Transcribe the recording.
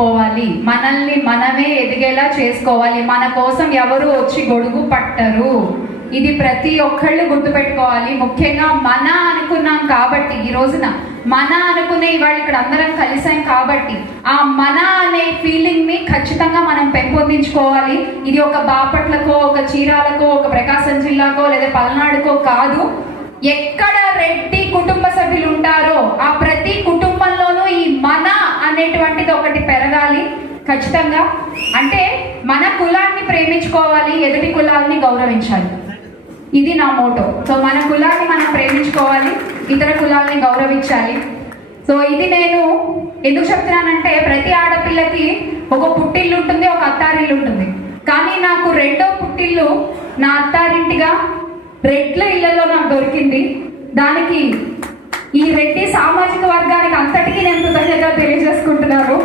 పోవాలి, మనల్ని మనమే ఎదిగేలా చేసుకోవాలి. మన కోసం ఎవరు వచ్చి గొడుగు పట్టరు. ఇది ప్రతి ఒక్కళ్ళు గుర్తుపెట్టుకోవాలి. ముఖ్యంగా మన అనుకున్నాం కాబట్టి, ఈ రోజున మన అనుకునే ఇవాళ ఇక్కడ అందరం కలిసాం కాబట్టి ఆ మన అనే ఫీలింగ్ ని ఖచ్చితంగా మనం పెంపొందించుకోవాలి. ఇది ఒక బాపట్లకో, ఒక చీరాలకో, ఒక ప్రకాశం జిల్లాకో లేదా పల్నాడుకో కాదు. ఎక్కడ రెడ్డి కుటుంబ సభ్యులు ఉంటారో ఆ ప్రతి కుటుంబంలోనూ ఈ మన అనేటువంటిది ఒకటి పెరగాలి ఖచ్చితంగా. అంటే మన కులాన్ని ప్రేమించుకోవాలి, ఎదుటి కులాలని గౌరవించాలి. ఇది నా మోటో. సో మన కులాన్ని మనం ప్రేమించుకోవాలి, ఇతర కులాలని గౌరవించాలి. సో ఇది నేను ఎందుకు చెప్తున్నానంటే, ప్రతి ఆడపిల్లకి ఒక పుట్టిల్లు ఉంటుంది, ఒక అత్తారిల్లు ఉంటుంది. కానీ నాకు రెండో పుట్టిల్లు నా అత్తారింటిగా రెడ్ల ఇళ్లలో నాకు దొరికింది. దానికి ఈ రెడ్డి సామాజిక వర్గానికి అంతటికీ నేను కృతజ్ఞతలు తెలియజేసుకుంటున్నాను.